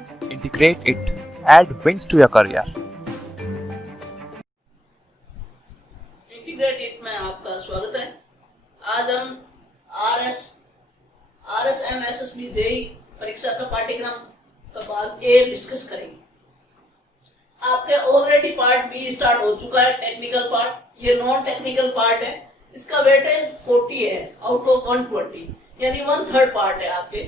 Integrate it. Add wins to your career. Integrate it में आपका स्वागत है। आज हम RSM-SSB जेई परीक्षा का पाठ्यक्रम का भाग ए डिस्कस करेंगे। आपके ऑलरेडी पार्ट बी स्टार्ट हो चुका है, टेक्निकल पार्ट। ये नॉन टेक्निकल पार्ट है। इसका वेटेज 40 है आउट ऑफ 120, यानी 1/3 पार्ट है आपके।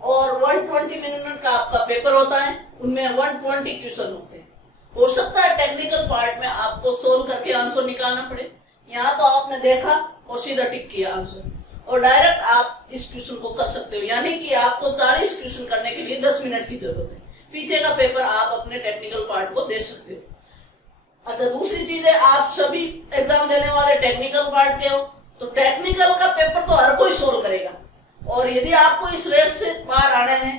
और 120 मिनट का आपका पेपर होता है, उनमें 120 क्वेश्चन होते हैं। हो सकता है टेक्निकल पार्ट में आपको सोल्व करके आंसर निकालना पड़े। यहाँ तो आपने देखा और सीधा टिक किया आंसर, और डायरेक्ट आप इस क्वेश्चन को कर सकते हो, यानी कि आपको 40 क्वेश्चन करने के लिए 10 मिनट की जरूरत है। पीछे का पेपर आप अपने टेक्निकल पार्ट को दे सकते हो। अच्छा, दूसरी चीज है, आप सभी एग्जाम देने वाले टेक्निकल पार्ट के हो, तो टेक्निकल का पेपर तो हर कोई सोल्व करेगा। और यदि आपको इस रेस से पार आना है,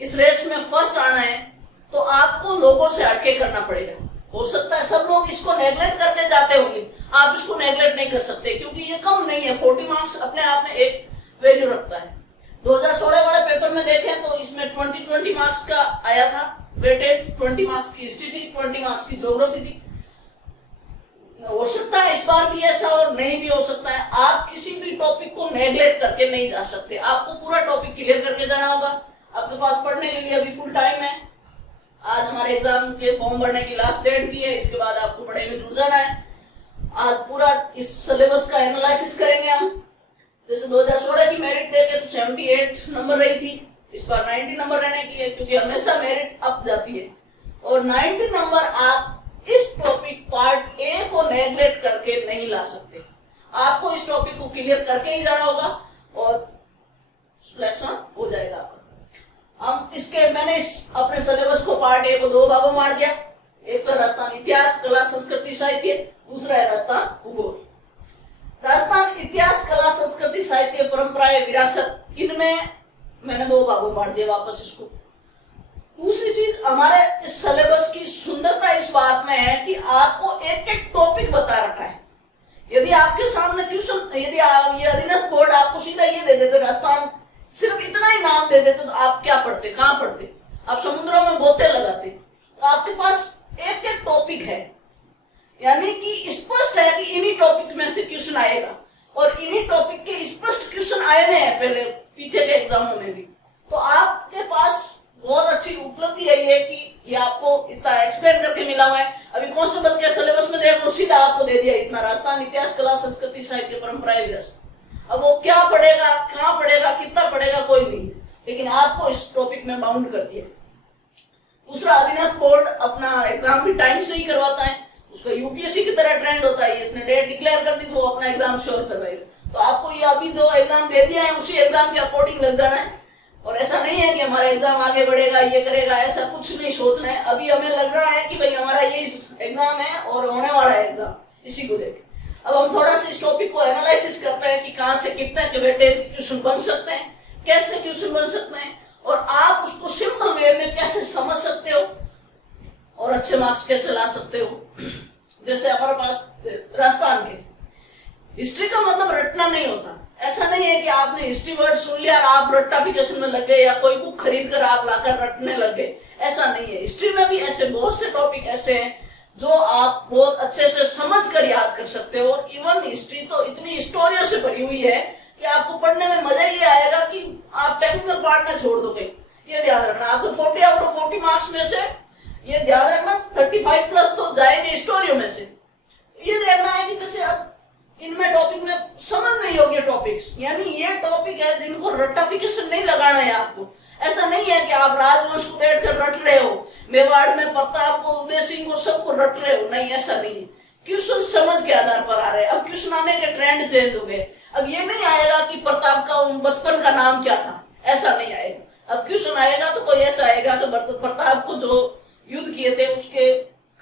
इस रेस में फर्स्ट आना है, तो आपको लोगों से हटके करना पड़ेगा। हो सकता है सब लोग इसको नेगलेक्ट करके जाते होंगे, आप इसको नेगलेक्ट नहीं कर सकते, क्योंकि ये कम नहीं है। 40 मार्क्स अपने आप में एक वैल्यू रखता है। 2016 वाले पेपर में देखें तो इसमें 20 मार्क्स का आया था वेटेज। 20 मार्क्स की हिस्ट्री थी, 20 मार्क्स की ज्योग्राफी थी। हो सकता है इस बार भी ऐसा और नहीं भी हो सकता है। आप किसी भी टॉपिक को नेगलेक्ट करके नहीं जा सकते, आपको पूरा टॉपिक क्लियर करके जाना होगा। आपके पास पढ़ने के लिए अभी फुल टाइम है। आज हमारे एग्जाम के फॉर्म भरने की लास्ट डेट भी है, इसके बाद आपको पढ़ाई में जुड़ जाना है। आज पूरा इस सिलेबस का एनालिसिस करेंगे हम। जैसे 2016 की मेरिट देखे तो 78 नंबर रही थी, इस बार 90 नंबर रहने की है, क्योंकि हमेशा मेरिट अप जाती है। और 90 नंबर आप इस टॉपिक पार्ट ए को नेगलेक्ट करके नहीं ला सकते। आपको इस टॉपिक को क्लियर करके ही जाना होगा और सिलेक्शन हो जाएगा आपका। हम मैंने अपने सिलेबस को पार्ट ए को 2 भागों मार दिया। एक तो राजस्थान इतिहास, कला, संस्कृति, साहित्य, दूसरा है राजस्थान भूगोल। राजस्थान इतिहास, कला, संस्कृति, साहित्य, परंपराएं, विरासत, इनमें मैंने 2 भागों मार दिया वापस इसको। दूसरी चीज, हमारे इस सिलेबस की सुंदरता इस बात में है कि आपको एक एक टॉपिक बता रखा है। यदि आपके सामने क्वेश्चन, यदि ये अधीनस्थ बोर्ड आपको सीधा ये दे देते, राजस्थान सिर्फ इतना ही नाम दे देते, तो आप क्या पढ़ते, कहां पढ़ते? आप समुद्रों में गोते लगाते। तो आपके पास एक एक टॉपिक है, यानी कि स्पष्ट है कि इन्हीं टॉपिक में से क्वेश्चन आएगा, और इन्हीं टॉपिक के स्पष्ट क्वेश्चन आए हैं पहले पीछे के एग्जामों में भी। तो आपके पास बहुत अच्छी उपलब्धि है ये कि ये आपको इतना एक्सप्लेन करके मिला हुआ है। अभी कांस्टेबल के सिलेबस में देख लो, सीधा आपको दे दिया इतना, राजस्थान इतिहास, कला, संस्कृति, साहित्य, परंपराएं, विरासत। अब वो क्या पढ़ेगा, कहाँ पढ़ेगा, कितना पढ़ेगा, कोई नहीं, लेकिन आपको इस टॉपिक में बाउंड कर दिया। दूसरा, अधीनस्थ बोर्ड अपना एग्जाम भी टाइम से ही करवाता है, उसका यूपीएससी की तरह ट्रेंड होता है। इसने डेट डिक्लेयर कर दी तो वो अपना एग्जाम श्योर करवाएगा। तो आपको ये अभी जो एग्जाम दे दिया है उसी एग्जाम के अकॉर्डिंग लग जाना है। और ऐसा नहीं है कि हमारा एग्जाम आगे बढ़ेगा, ये करेगा, ऐसा कुछ नहीं सोचना है। अभी हमें लग रहा है कि भाई हमारा ये एग्जाम है और होने वाला है एग्जाम, इसी को लेकर। अब हम थोड़ा सा इस टॉपिक को एनालिसिस करते हैं कि कहां से कितने वेटेज के क्वेश्चन बन सकते हैं, कैसे क्वेश्चन बन सकते हैं, और आप उसको सिंपल वे में कैसे समझ सकते हो और अच्छे मार्क्स कैसे ला सकते हो। जैसे हमारे पास राजस्थान के हिस्ट्री का मतलब रटना नहीं होता। ऐसा नहीं है कि आपने हिस्ट्री वर्ड सुन लिया और आप रट्टाफिकेशन में लग गए, या कोई बुक खरीद कर आप लाकर रटने लग गए, ऐसा नहीं है। हिस्ट्री में भी ऐसे बहुत से टॉपिक ऐसे हैं जो आप बहुत अच्छे से समझ कर याद कर सकते हो। और इवन हिस्ट्री तो इतनी स्टोरियों से भरी हुई है कि आपको पढ़ने में मजा ये आएगा कि आप टेक्निकल पार्ट में छोड़ दोगे। ये ध्यान रखना, आपको 40 आउट ऑफ 40 मार्क्स में से ये ध्यान रखना 35 प्लस तो जाएंगे स्टोरियों में से। ये देखना है कि जैसे अब इनमें टॉपिक में समझ नहीं होगी टॉपिक्स, यानी ये टॉपिक है जिनको रट्टाफिकेशन नहीं लगाना है आपको। ऐसा नहीं है कि आप राजवंश को बैठ कर रट रहे हो, मेवाड़ में प्रताप को, उदय सिंह को, सबको रट रहे हो, नहीं, ऐसा नहीं है। क्वेश्चन समझ के आधार पर आ रहे हैं। अब क्वेश्चन आने के ट्रेंड चेंज हो गए। अब ये नहीं आएगा कि प्रताप का बचपन का नाम क्या था, ऐसा नहीं आएगा। अब क्वेश्चन आएगा तो कोई ऐसा आएगा कि प्रताप को जो युद्ध किए थे उसके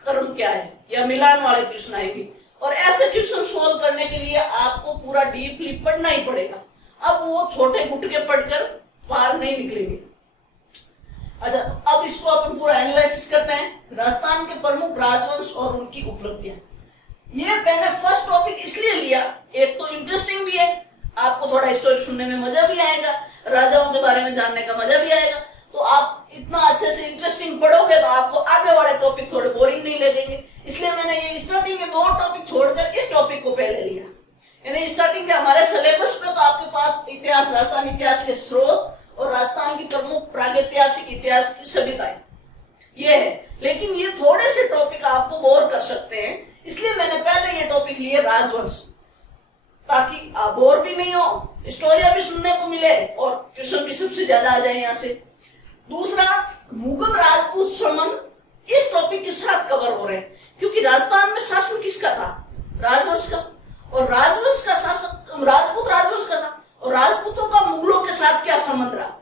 कर्म क्या है, या मिलान वाले क्वेश्चन आएंगे। और ऐसे क्वेश्चन सोल्व करने के लिए आपको पूरा डीपली पढ़ना ही पड़ेगा। अब वो छोटे गुटके पढ़कर पार नहीं निकलेंगे। अच्छा, अब इसको अपन पूरा एनालिसिस करते हैं। राजस्थान के प्रमुख राजवंश और उनकी उपलब्धियां। ये मैंने फर्स्ट टॉपिक इसलिए लिया, एक तो इंटरेस्टिंग भी है, आपको थोड़ा स्टोरी सुनने में मजा भी आएगा, राजाओं के बारे में जानने का मजा भी आएगा। तो आप इतना अच्छे से इंटरेस्टिंग पढ़ोगे तो आपको आगे वाले टॉपिक थोड़े बोरिंग नहीं लगेंगे। इसलिए मैंने ये स्टार्टिंग के 2 टॉपिक छोड़कर इस टॉपिक को पहले लिया। यानी स्टार्टिंग के हमारे सिलेबस पे तो आपके पास इतिहास, राजस्थान इतिहास के स्रोत और राजस्थान की प्रमुख प्रागैतिहासिक इतिहास की सभ्यताएं ये है, लेकिन ये थोड़े से टॉपिक आपको बोर कर सकते हैं, इसलिए मैंने पहले ये टॉपिक लिए राजवंश, ताकि आप बोर भी नहीं हो, स्टोरिया भी सुनने को मिले और क्वेश्चन भी सबसे ज्यादा आ जाए यहाँ से। दूसरा, मुगल राजपूत संबंध इस टॉपिक के साथ कवर हो रहे हैं, क्योंकि राजस्थान में शासन किसका था? राजवंश का। और राजवंश का शासन राजपूत राजवंश का था, और राजपूतों का मुगलों के साथ क्या संबंध रहा,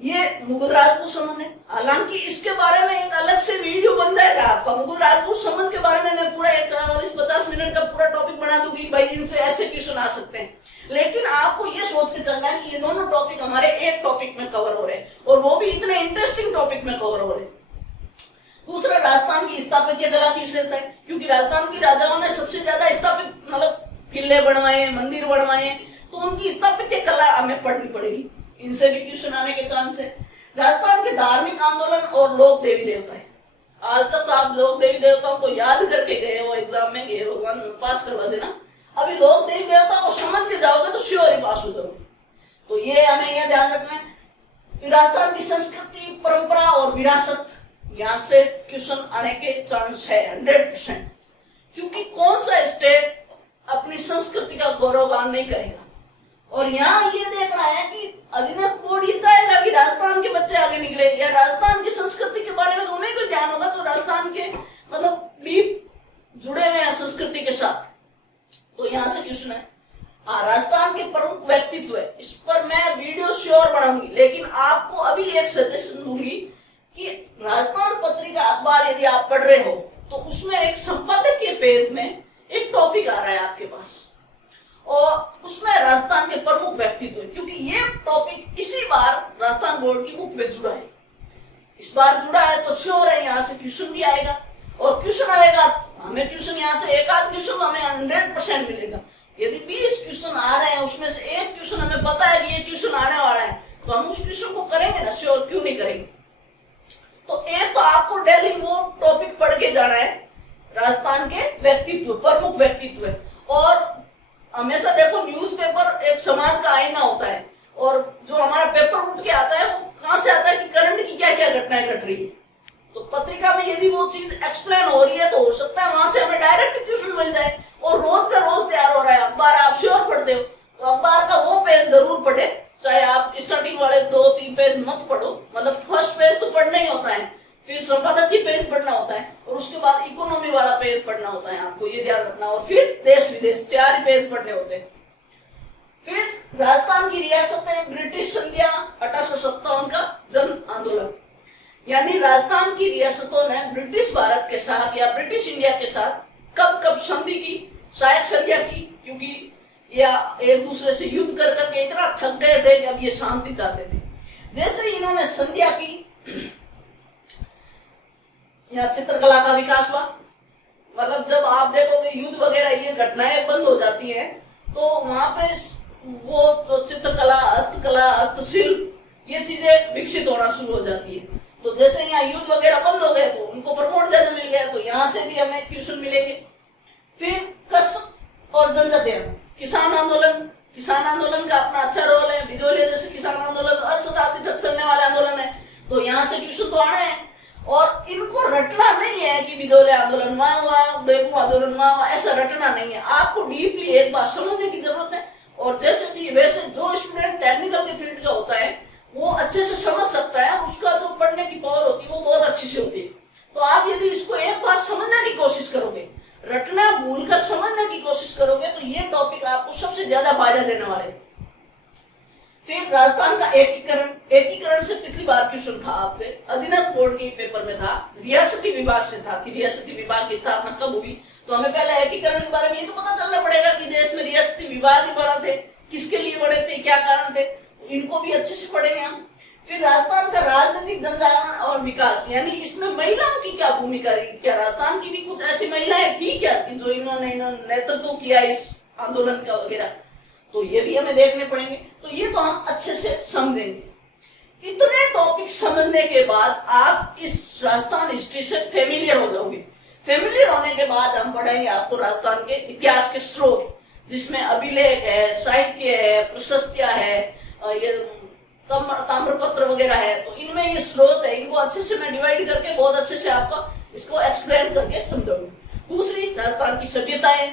ये मुगल राजपूत संबंध है। हालांकि इसके बारे में एक अलग से वीडियो बन जाएगा आपका, मुगल राजपूत संबंध के बारे में मैं पूरा 40-50 मिनट का पूरा टॉपिक बना दूंगी, भाई इनसे ऐसे क्वेश्चन आ सकते हैं। लेकिन आपको ये सोच के चलना है कि ये दोनों टॉपिक हमारे एक टॉपिक में कवर हो रहे हैं, और वो भी इतने इंटरेस्टिंग टॉपिक में कवर हो रहे हैं। दूसरा, राजस्थान की स्थापत्य कला की विशेषता है, क्योंकि राजस्थान की राजाओं ने सबसे ज्यादा स्थापित मतलब किले बनवाए, मंदिर बनवाए, तो उनकी स्थापत्य कला हमें पढ़नी पड़ेगी, इनसे भी क्वेश्चन आने के चांस है। राजस्थान के धार्मिक आंदोलन और लोक देवी देवता है। आज तक तो आप लोक देवी देवताओं को याद करके गए हो, एग्जाम में गए, भगवान पास करवा देना। अभी लोक देवी देवता को समझ के जाओगे तो श्योर ही पास हो जाओगे। तो ये हमें यह ध्यान रखना है। राजस्थान की संस्कृति, परंपरा और विरासत, यहाँ से क्वेश्चन आने के चांस है 100%, क्योंकि कौन सा स्टेट अपनी संस्कृति का गौरवगान नहीं करेगा। और यहाँ ये देखना है कि अधीनस्थ बोर्ड ये चाहेगा कि राजस्थान के बच्चे आगे निकले, या राजस्थान की संस्कृति के बारे में तो उन्हें कोई ध्यान होगा जो राजस्थान के मतलब भी जुड़े हुए हैं संस्कृति के साथ। तो यहाँ से क्वेश्चन है। राजस्थान के प्रमुख व्यक्तित्व है, इस पर मैं वीडियो श्योर बनाऊंगी, लेकिन आपको अभी एक सजेशन दूंगी कि राजस्थान पत्रिका अखबार यदि आप पढ़ रहे हो तो उसमें एक संपादकीय पेज में एक टॉपिक आ रहा है आपके पास, और उसमें राजस्थान के प्रमुख व्यक्तित्व, क्योंकि ये टॉपिक इसी बार राजस्थान बोर्ड की बुक में जुड़ा है। इस बार जुड़ा है तो श्योर है यहाँ से क्वेश्चन भी आएगा, और क्वेश्चन आएगा हमें क्वेश्चन यहाँ से एक आध क्वेश्चन हमें 100% मिलेगा। यदि 20 क्वेश्चन आ रहे हैं उसमें से एक क्वेश्चन हमें पता है कि ये क्वेश्चन आने वाला है, तो हम उस क्वेश्चन को करेंगे ना, श्योर, क्यों नहीं करेंगे। तो एक तो आपको डेली वो टॉपिक पढ़ के जाना है, राजस्थान के व्यक्तित्व, प्रमुख व्यक्तित्व। और हमेशा देखो न्यूज़पेपर एक समाज का आईना होता है, और जो हमारा पेपर उठ के आता है वो कहां से आता है कि करंट की क्या क्या घटनाएं घट रही है। तो पत्रिका में यदि वो चीज एक्सप्लेन हो रही है तो हो सकता है वहां से हमें डायरेक्ट क्वेश्चन मिल जाए। और रोज का रोज तैयार हो रहा है अखबार, आप श्योर पढ़ते हो तो अखबार का वो पेज जरूर पढ़े, चाहे आप स्टार्टिंग वाले 2-3 पेज मत पढ़ो, मतलब फर्स्ट पेज तो पढ़ना ही होता है, फिर संपादकीय पेज पढ़ना होता है, और उसके बाद इकोनॉमी वाला पेज पढ़ना होता है, आपको ये ध्यान रखना, और फिर देश विदेश 4 ही पेज पढ़ने होते हैं। फिर राजस्थान की रियासतें, ब्रिटिश संधिया, 1857 का जन आंदोलन, यानी राजस्थान की रियासतों ने ब्रिटिश भारत के साथ या ब्रिटिश इंडिया के साथ कब कब संधि की, सहायक संधिया की, क्योंकि या एक दूसरे से युद्ध कर करके इतना थक गए थे कि अब ये शांति चाहते थे। जैसे इन्होंने संधिया की, यहाँ चित्रकला का विकास हुआ, मतलब जब आप देखोगे युद्ध वगैरह ये घटनाएं बंद हो जाती हैं तो वहां पे वो तो चित्रकला, हस्तकला, हस्तशिल्प ये चीजें विकसित होना शुरू हो जाती है। तो जैसे यहाँ युद्ध वगैरह बंद हो गए तो उनको प्रमोट ज्यादा मिल गया, तो यहाँ से भी हमें क्वेश्चन मिलेंगे। फिर कृषि और जनजातीय, किसान आंदोलन का अपना अच्छा रोल है। बिजोलिया जैसे किसान आंदोलन हर शताब्दी तक चलने वाले आंदोलन है, तो यहाँ से क्वेश्चन तो आने हैं। और इनको रटना नहीं है कि बिजोलिया आंदोलन वहां हुआ, बेगू आंदोलन वहां हुआ, ऐसा रटना नहीं है। आपको डीपली एक बार समझने की जरूरत है, और जैसे भी वैसे जो स्टूडेंट टेक्निकल के फील्ड का होता है वो अच्छे से समझ सकता है, उसका जो पढ़ने की पावर होती है वो बहुत अच्छी से होती है। तो आप यदि इसको एक बार समझने की कोशिश करोगे, रटना भूलकर समझने की कोशिश करोगे, तो ये टॉपिक आपको सबसे ज्यादा फायदा देने वाले। फिर राजस्थान का एकीकरण से पिछली बार क्वेश्चन था आपके अधीनस्थ बोर्ड के पेपर में था, रियासती विभाग से था कि रियासती विभाग की स्थापना कब हुई। तो हमें पहले एकीकरण के बारे में ये तो पता चलना पड़ेगा कि देश में रियासती विभाग ही बने थे, किसके लिए बने थे, क्या कारण थे, इनको भी अच्छे से पढ़ेंगे हम। फिर राजस्थान का राजनीतिक जनजागरण और विकास, यानी इसमें महिलाओं की क्या भूमिका रही, क्या राजस्थान की भी कुछ ऐसी महिलाएं थी क्या कि जो इन्होंने नेतृत्व किया इस आंदोलन का वगैरह, तो ये भी हमें देखने पड़ेंगे। तो ये तो हम अच्छे से समझेंगे। इतने टॉपिक समझने के बाद आप इस राजस्थान हिस्ट्री से फेमिलियर हो जाओगे। फेमिलियर होने के बाद हम पढ़ेंगे आपको राजस्थान के इतिहास के स्रोत, जिसमें अभिलेख है, साहित्य है, प्रशस्तियां है, ये ताम्रपत्र वगैरह है। तो इनमें ये स्रोत है, इनको अच्छे से मैं डिवाइड करके बहुत अच्छे से आपको इसको एक्सप्लेन करके समझाऊंगी। दूसरी राजस्थान की सभ्यताएं,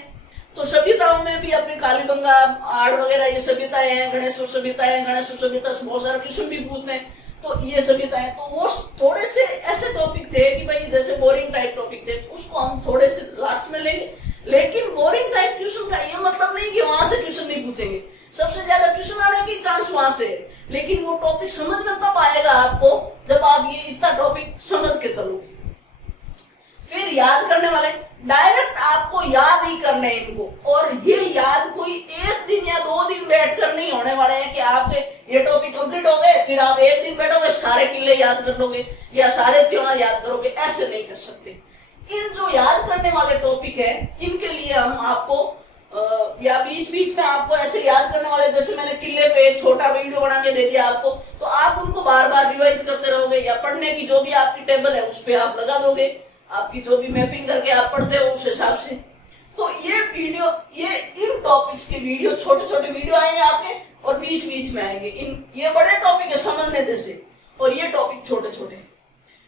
तो सभ्यताओं में भी अपनी कालीबंगा, आड़ वगैरह ये सभ्यताएं हैं, गणेश सभ्यताएं, गणेश सभ्यता से बहुत सारे क्वेश्चन भी पूछते हैं। तो ये सभ्यताएं, तो वो थोड़े से ऐसे टॉपिक थे कि भाई जैसे बोरिंग टाइप टॉपिक थे, उसको हम थोड़े से लास्ट में लेंगे। लेकिन बोरिंग टाइप क्वेश्चन का ये मतलब नहीं कि वहां से क्वेश्चन नहीं पूछेंगे, सबसे ज्यादा क्वेश्चन आने की चांस वहां से, लेकिन वो टॉपिक समझ में तब आएगा आपको जब आप ये इतना टॉपिक समझ के चलोगे। फिर याद करने वाले, डायरेक्ट आपको याद ही करने इनको, और ये याद कोई एक दिन या 2 दिन बैठकर नहीं होने वाले हैं कि आपके ये टॉपिक कंप्लीट हो गए फिर आप एक दिन बैठोगे सारे किले याद कर लोगे या सारे त्योहार याद करोगे, ऐसे नहीं कर सकते। इन जो याद करने वाले टॉपिक है इनके लिए हम आपको या बीच बीच में आपको ऐसे याद करने वाले, जैसे मैंने किले पे एक छोटा वीडियो बना के दे दिया आपको, तो आप उनको बार बार रिवाइज करते रहोगे, या पढ़ने की जो भी आपकी टेबल है उस पर आप लगा दोगे, आपकी जो भी मैपिंग करके आप पढ़ते हो उस हिसाब से। तो ये वीडियो, ये इन टॉपिक्स के वीडियो छोटे छोटे वीडियो आएंगे आपके, और बीच बीच में आएंगे ये बड़े टॉपिक है समझने जैसे, और ये टॉपिक छोटे छोटे,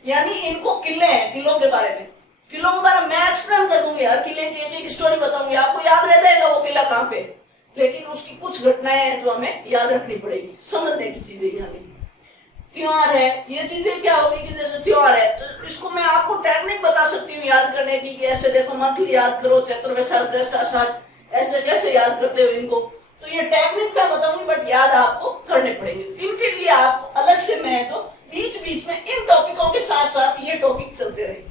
यानी इनको किले हैं, किलों के बारे में, किलों के बारे में मैं एक्सप्लेन कर दूंगी, हर किले की एक एक स्टोरी बताऊंगी, आपको याद रह जाएगा वो किला कहाँ पे, लेकिन उसकी कुछ घटनाएं हैं जो हमें याद रखनी पड़ेगी, समझने की चीजें। यानी त्योहार है, ये चीजें क्या होगी कि जैसे त्योहार है तो इसको मैं आपको टेक्निक बता सकती हूँ याद करने की, कि ऐसे देखो मंथली याद करो, चैत्र वैशाख ज्येष्ठ आषाढ़, ऐसे कैसे याद करते हो इनको, तो ये टेक्निक मैं बताऊंगी, बट याद आपको करने पड़ेंगे। इनके लिए आपको अलग से मैं जो बीच बीच में इन टॉपिकों के साथ साथ ये टॉपिक चलते रहेंगे।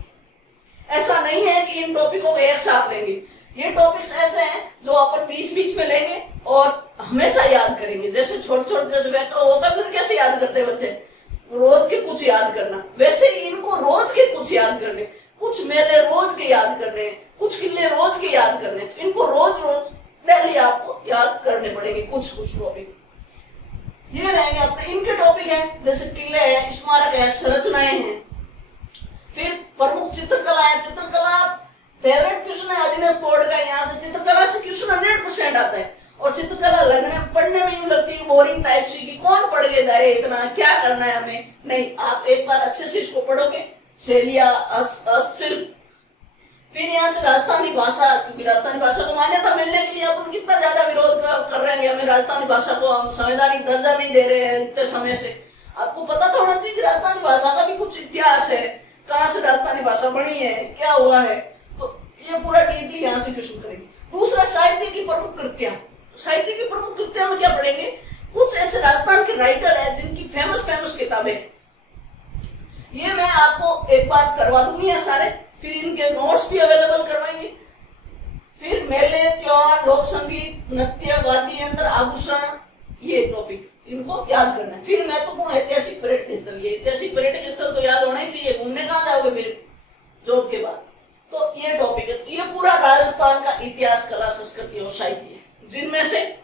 ऐसा नहीं है कि इन टॉपिकों को एक साथ लेंगे, ये टॉपिक्स ऐसे हैं जो अपन बीच बीच में लेंगे और हमेशा याद करेंगे। जैसे छोटे छोटे जैसे बैठो होगा फिर कैसे याद करते हैं बच्चे, रोज के कुछ याद करना, वैसे ही इनको रोज के कुछ याद करने, कुछ मेले रोज के याद करने, कुछ किले रोज के याद करने, तो इनको रोज रोज डेली आपको याद करने पड़ेंगे कुछ कुछ टॉपिक। ये रहेंगे अपने इनके टॉपिक हैं, जैसे किले हैं, स्मारक है, संरचनाएं हैं। फिर प्रमुख चित्रकला है, चित्रकला फेवरेट क्वेश्चन है अधीनस्थ बोर्ड का, यहाँ से चित्रकला से क्वेश्चन 100% आता है, और चित्रकला लगने पढ़ने में यूं लगती है बोरिंग टाइप सी कि कौन पढ़ के जाए, इतना क्या करना है हमें, नहीं, आप एक बार अच्छे से इसको पढ़ोगे, शैलिया, हस्तशिल्प। फिर यहाँ से राजस्थानी भाषा, क्योंकि राजस्थानी भाषा को मान्यता मिलने के लिए अपन कितना ज्यादा विरोध कर रहे हैं, हमें राजस्थानी भाषा को हम संवैधानिक दर्जा नहीं दे रहे हैं इतने समय से। आपको पता तो होना चाहिए कि राजस्थानी भाषा का भी कुछ इतिहास है, कहाँ से राजस्थानी भाषा बनी है, क्या हुआ है, तो ये पूरा डीपली यहाँ से क्वेश्चन करेंगे। दूसरा साहित्य की प्रमुख कृतियां, साहित्य की प्रमुख कृतियां में क्या पढ़ेंगे, कुछ ऐसे राजस्थान के राइटर हैं जिनकी फेमस किताबें, ये मैं आपको एक बार करवा दूंगी है सारे, फिर इनके नोट्स भी अवेलेबल करवाएंगे। फिर मेले, त्योहार, लोक संगीत, नृत्य, वाद्य यंत्र, आभूषण, ये टॉपिक इनको याद करना है। फिर महत्वपूर्ण ऐतिहासिक पर्यटक स्थल, ये ऐतिहासिक पर्यटक स्थल तो याद होना ही चाहिए, घूमने कहाँ जाओगे फिर जॉब के बाद, तो ये टॉपिक है। ये पूरा राजस्थान का इतिहास, कला, संस्कृति और साहित्य है, जिनमें से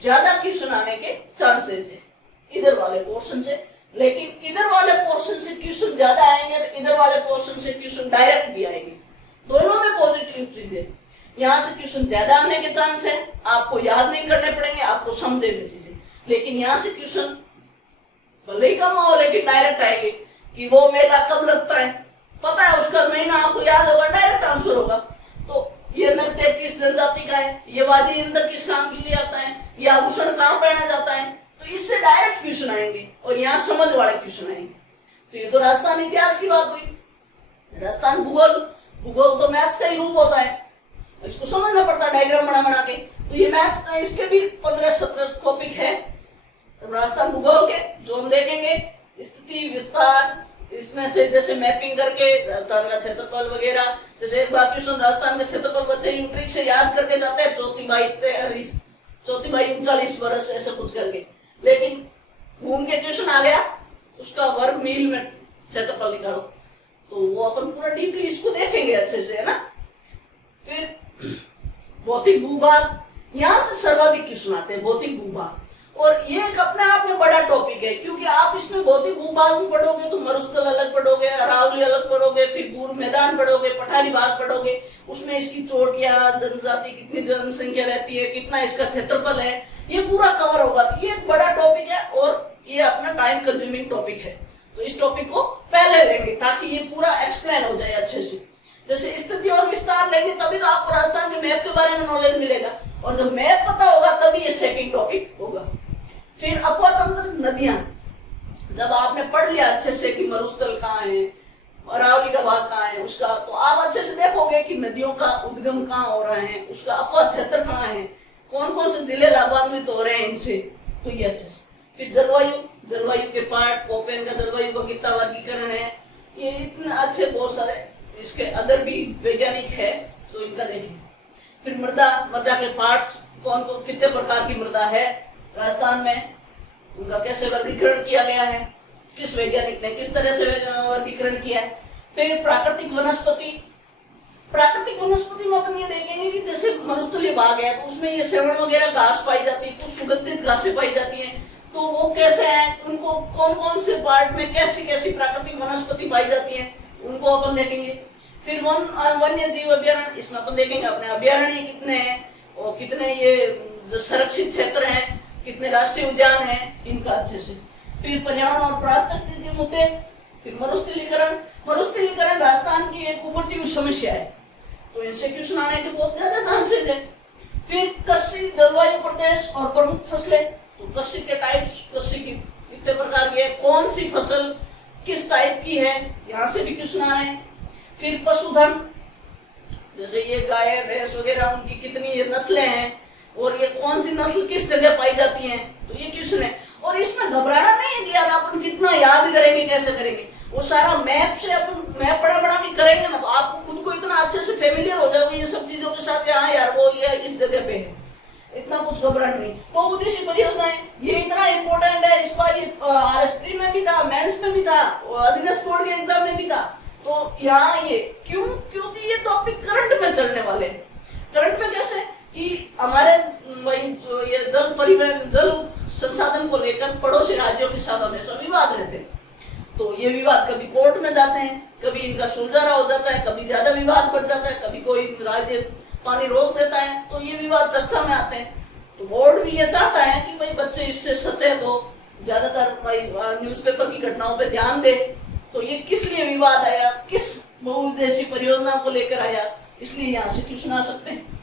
ज्यादा क्वेश्चन आने के चांसेस है इधर वाले पोर्शन से, लेकिन इधर वाले पोर्शन से क्वेश्चन ज्यादा आएंगे तो इधर वाले पोर्शन से क्वेश्चन डायरेक्ट भी आएंगे, दोनों में पॉजिटिव चीज है। यहाँ से क्वेश्चन ज्यादा आने के चांस है, आपको याद नहीं करने पड़ेंगे, आपको समझेंगे चीजें, लेकिन यहाँ से क्वेश्चन भले ही कम हो लेकिन डायरेक्ट आएंगे कि वो मेला कब लगता है, पता है उसका महीना आपको याद होगा, डायरेक्ट आंसर होगा। तो ये नृत्य किस जनजाति का है, ये वाद्य यंत्र किस काम के लिए आता है, ये आभूषण कहाँ पहना जाता है, तो इससे डायरेक्ट क्वेश्चन आएंगे और यहाँ समझ वाले क्वेश्चन आएंगे। तो ये तो राजस्थान इतिहास की बात हुई। राजस्थान भूगोल, भूगोल तो मैथ्स का ही रूप होता है, इसको समझना पड़ता है डायग्राम बना के, तो ये मैथ्स का, इसके भी 15-17 टॉपिक है राजस्थान भूगोल के, जो हम देखेंगे। स्थिति, विस्तार, इसमें से जैसे मैपिंग करके राजस्थान का क्षेत्रफल वगैरह, जैसे एक बार क्वेश्चन राजस्थान का क्षेत्रफल बच्चे यूट्रिक से याद करके जाते हैं 34/39 वर्ष ऐसा कुछ करके, लेकिन घूम के क्वेश्चन आ गया उसका वर्ग मील में क्षेत्रफल निकालो, तो वो अपन पूरा डीपली इसको देखेंगे अच्छे से, है ना। फिर भौतिक भूभाग, यहाँ से सर्वाधिक क्वेश्चन आते हैं, भौतिक भूभाग, और ये एक अपने आप में बड़ा टॉपिक है, क्योंकि आप इसमें बहुत ही भूभाग में पढ़ोगे तो मरुस्थल अलग पढ़ोगे, अरावली अलग पढ़ोगे, फिर पूर्व मैदान पढ़ोगे, पठारी भाग पढ़ोगे, उसमें इसकी चोटियां, जनजाति, कितनी जनसंख्या रहती है, कितना इसका क्षेत्रफल है, ये पूरा कवर होगा। तो ये एक बड़ा टॉपिक है और ये अपना टाइम कंज्यूमिंग टॉपिक है। तो इस टॉपिक को पहले लेंगे ताकि ये पूरा एक्सप्लेन हो जाए अच्छे से। जैसे स्थिति और विस्तार लेंगे तभी तो आपको राजस्थान के मैप के बारे में नॉलेज मिलेगा, और जब मैप पता होगा तभी ये सेकंड टॉपिक होगा। फिर अपतंत्र नदियां, जब आपने पढ़ लिया अच्छे से कि मरुस्थल कहाँ है, अरावली का भाग कहाँ है उसका, तो आप अच्छे से देखोगे कि नदियों का उद्गम कहाँ हो रहा है, उसका अपवाद क्षेत्र कहाँ है, कौन कौन से जिले लाभान्वित हो रहे हैं इनसे, तो ये अच्छे से। फिर जलवायु के पार्ट, कोपेन का जलवायु का कितना वर्गीकरण है, ये इतने अच्छे बहुत सारे इसके अदर भी वैज्ञानिक है, तो इनका देखेंगे। फिर मृदा के पार्ट्स, कौन कौन कितने प्रकार की मृदा है राजस्थान में, उनका कैसे वर्गीकरण किया गया है, किस वैज्ञानिक ने किस तरह से वर्गीकरण किया है। फिर प्राकृतिक वनस्पति में अपन ये देखेंगे कि जैसे मरुस्थलीय भाग है तो उसमें ये सेवण वगैरह घास पाई जाती है, कुछ सुगंधित घासें पाई जाती हैं, तो वो कैसे हैं, उनको कौन कौन से पार्ट में कैसी कैसी प्राकृतिक वनस्पति पाई जाती है, उनको अपन देखेंगे। फिर वन्य जीव अभ्यारण्य, इसमें अपन देखेंगे अपने अभ्यारण्य कितने हैं और कितने ये जो संरक्षित क्षेत्र हैं, कितने राष्ट्रीय उद्यान हैं, इनका अच्छे से। फिर पर्यावरण और पारिस्थितिक मुद्दे। फिर मरुस्थलीकरण राजस्थान की एक उभरती हुई समस्या है, तो इनसे क्वेश्चन आने के बहुत ज्यादा चांसेस है। फिर कृषि, जलवायु प्रदेश और प्रमुख फसलें, तो कृषि के टाइप्स, कृषि की कितने प्रकार की है, कौन सी फसल किस टाइप की है, यहाँ से भी क्वेश्चन आ रहे हैं। फिर पशुधन, जैसे ये गाय भैंस वगैरह उनकी कितनी ये नस्लें हैं और ये कौन सी नस्ल किस जगह पाई जाती हैं, तो ये क्वेश्चन है। और इसमें घबराना नहीं है कि यार अपन कितना याद करेंगे, कैसे करेंगे, वो सारा मैप से अपन मैप बड़ा के करेंगे ना, तो आपको खुद को इतना अच्छे से फेमिलियर हो जाओगे ये सब चीजों के साथ, हाँ यार वो ये इस जगह पे है, इतना कुछ घबराना नहीं। बहुउद्देशीय परियोजनाएं, ये इतना इंपॉर्टेंट है, इसका ये RSP में भी था, मेंस में भी था, अधीनस्थ बोर्ड के एग्जाम में भी था। तो यहाँ ये क्योंकि ये टॉपिक करंट में चलने वाले हैं। करंट में कैसे कि हमारे ये जल परिवहन, जल संसाधन को लेकर पड़ोसी राज्यों के साथ हमेशा विवाद रहते हैं, तो ये विवाद कभी कोर्ट में जाते हैं, कभी इनका सुलझाना हो जाता है, कभी ज्यादा विवाद बढ़ जाता है, कभी कोई राज्य पानी रोक देता है, तो ये विवाद चर्चा में आते हैं। तो बोर्ड भी ये चाहता है कि भाई बच्चे इससे सचेत हो, ज्यादातर भाई न्यूज़पेपर की घटनाओं पे ध्यान दे। तो ये किस लिए विवाद आया, किस बहुउद्देशीय परियोजना को लेकर आया, इसलिए यहाँ से क्वेश्चन आ सकते हैं।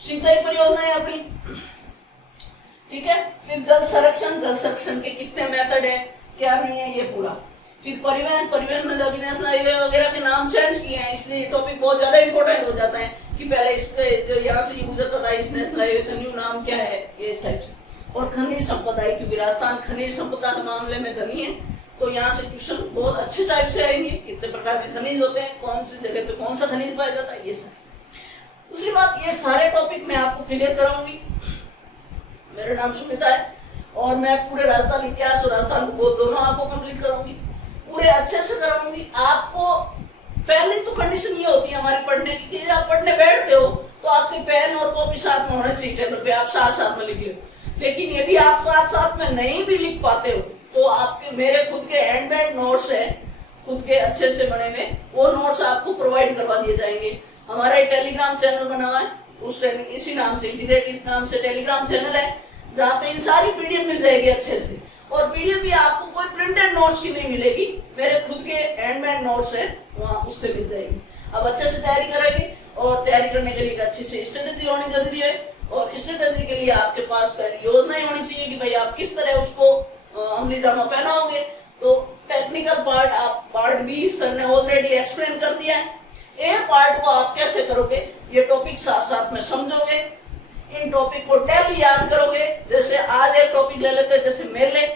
सिंचाई परियोजनाएं अपनी, ठीक है। फिर जल संरक्षण के कितने मेथड है, क्या नहीं है, ये पूरा। फिर परिवहन में जब नेशनल हाईवे वगैरह के नाम चेंज किए हैं, इसलिए टॉपिक बहुत ज्यादा इंपॉर्टेंट हो जाता है कि पहले इसके जो यहाँ से गुजरता था इस नेशनल हाईवे का न्यू नाम क्या है, ये इस टाइप से। और खनिज संपदा है, क्योंकि राजस्थान खनिज संपदा के मामले में धनी है, तो यहाँ से क्वेश्चन बहुत अच्छे टाइप से आएंगे, कितने प्रकार के खनिज होते हैं, कौन सी जगह पे कौन सा खनिज पाया जाता है, ये सब। दूसरी बात, ये सारे टॉपिक मैं आपको क्लियर कराऊंगी। मेरा नाम सुमिता है और मैं पूरे राजस्थान इतिहास और राजस्थान भूगोल दोनों आपको कंप्लीट कराऊंगी, पूरे अच्छे से कराऊंगी। आपको पहली तो कंडीशन ये होती है हमारे पढ़ने की कि आप पढ़ने बैठते हो तो आपके पेन और कॉपी साथ में होने चाहिए, टेबल पे आप साथ में लिख लो। लेकिन यदि आप साथ में नहीं भी लिख पाते हो तो आपके मेरे खुद के हैंडमेड नोट्स है, खुद के अच्छे से बने हुए, वो नोट्स आपको प्रोवाइड करवा दिए जाएंगे। हमारा एक टेलीग्राम चैनल बना हुआ है, उस इसी नाम से, इंटीग्रेटेड नाम से टेलीग्राम चैनल है, जहाँ पे इन सारी PDF मिल जाएगी अच्छे से। और PDF भी आपको कोई प्रिंटेड नोट्स की नहीं मिलेगी, मेरे खुद के हैंडमेड नोट्स है, वहाँ उससे मिल जाएगी। अब अच्छे से तैयारी करेंगे, और तैयारी करने के लिए अच्छी से स्ट्रेटेजी होनी जरूरी है। और स्ट्रेटेजी के लिए आपके पास पहले योजना होनी चाहिए कि भाई आप किस तरह उसको अमली जामा पहनाओगे। तो टेक्निकल पार्ट, आप पार्ट B सर ने ऑलरेडी एक्सप्लेन कर दिया है। ए पार्ट को आप कैसे करोगे, ये टॉपिक साथ साथ में समझोगे, इन टॉपिक को डेली याद करोगे। जैसे आज एक टॉपिक ले लेते हैं, जैसे मेले,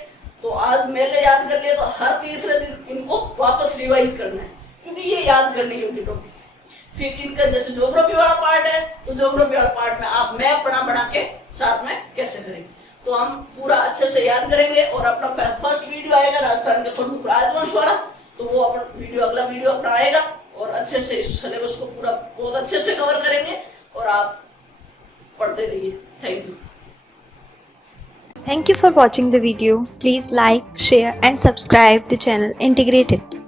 तो आज मेले याद कर लिए तो हर तीसरे दिन इनको वापस रिवाइज करना है, क्योंकि ये याद करने योग्य टॉपिक है। फिर इनका जैसे ज्योग्राफी वाला पार्ट है, तो ज्योग्राफी वाला पार्ट में आप मैप बना के साथ में कैसे करेंगे, तो हम पूरा अच्छे से याद करेंगे। और अपना फर्स्ट वीडियो आएगा राजस्थान के प्रमुख राजवंश वाला, तो वो अपन वीडियो, अगला वीडियो अपना आएगा, और अच्छे से इस सिलेबस को पूरा बहुत अच्छे से कवर करेंगे, और आप पढ़ते रहिए। Thank you. Thank you for watching the video. Please like, share and subscribe the channel Integrated.